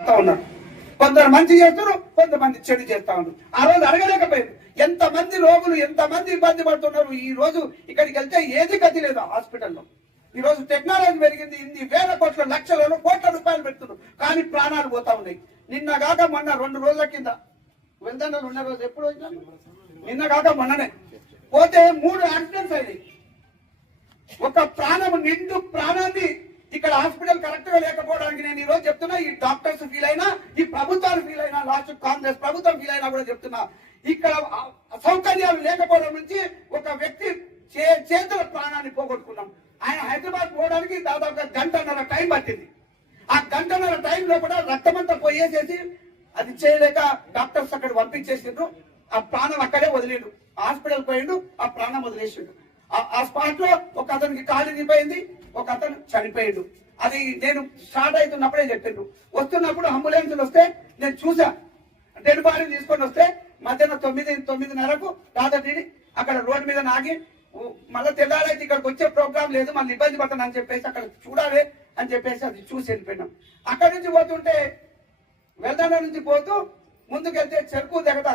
ఉన్నారు. కొందరు మంచి చేస్తారు, కొంతమంది చెడు చేస్తా ఉన్నారు. ఆ రోజు అడగలేకపోయారు. ఎంతమంది రోగులు ఎంతమంది ఇబ్బంది పడుతున్నారు. ఈ రోజు ఇక్కడికి వెళ్తే ఏది గతి లేదు హాస్పిటల్లో. ఈ రోజు టెక్నాలజీ పెరిగింది. ఇన్ని వేల కోట్ల లక్షలను కోట్ల రూపాయలు పెడుతున్నారు, కానీ ప్రాణాలు పోతా ఉన్నాయి. నిన్న కాక మొన్న 2 రోజుల కింద వెళ్తాను ఉన్న రోజు ఎప్పుడు వచ్చినా నిన్న కాక మొన్ననే పోతే 3 యాక్సిడెంట్స్ అయినాయి. ఒక ప్రాణం నిండు ప్రాణాన్ని ఇక్కడ హాస్పిటల్ కరెక్ట్ గా లేకపోవడానికి నేను ఈ రోజు చెప్తున్నా. ఈ డాక్టర్స్ ఫీల్ అయినా, ఈ ప్రభుత్వాలు ఫీల్ అయినా, లాస్ట్ కాంగ్రెస్ ప్రభుత్వం ఫీల్ అయినా కూడా చెప్తున్నా. ఇక్కడ సౌకర్యాలు లేకపోవడం నుంచి ఒక వ్యక్తి చేతుల ప్రాణాన్ని పోగొట్టుకున్నాం. ఆయన హైదరాబాద్ పోవడానికి దాదాపుగా 1.5 గంటల టైం పట్టింది. ఆ 1.5 గంటల టైంలో కూడా రక్తమంతా పోయేసేసి అది చేయలేక డాక్టర్స్ అక్కడ పంపించేసిండ్రు. ఆ ప్రాణం అక్కడే వదిలేడు. హాస్పిటల్ పోయిండు, ఆ ప్రాణం వదిలేసిండు. ఆ స్పాట్ లో ఒక అతనికి కాలు ఇరిగిపోయింది, ఒక అతను చనిపోయిండు. అది నేను స్టార్ట్ అవుతున్నప్పుడే చెప్పిండు. వస్తున్నప్పుడు అంబులెన్సులు వస్తే నేను చూసా. డెడ్ బాడీ తీసుకొని వస్తే మధ్యాహ్నం 9:30కు దాదాపు అక్కడ రోడ్డు మీద నాగి మళ్ళీ తెల్లారైతే ఇక్కడికి వచ్చే ప్రోగ్రామ్ లేదు, మళ్ళీ ఇబ్బంది పడతాను అని చెప్పేసి అక్కడ చూడాలి అని చెప్పేసి అది చూసి వెళ్ళిపోయినాం. అక్కడి నుంచి పోతుంటే వెల్దాన నుంచి పోతూ ముందుకెళ్తే చెరుకు దగ్గర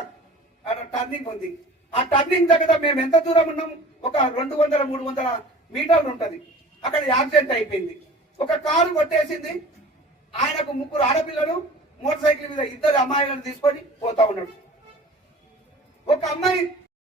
టర్నింగ్ ఉంది. ఆ టర్నింగ్ దగ్గర మేము ఎంత దూరం ఉన్నాం, ఒక 200-300 మీటర్లు ఉంటది. అక్కడ యాక్సిడెంట్ అయిపోయింది. ఒక కారు కొట్టేసింది. ఆయనకు 3 ఆడపిల్లలు మోటార్ సైకిల్ మీద 2 అమ్మాయిలను తీసుకొని పోతా ఉన్నాడు. ఒక అమ్మాయి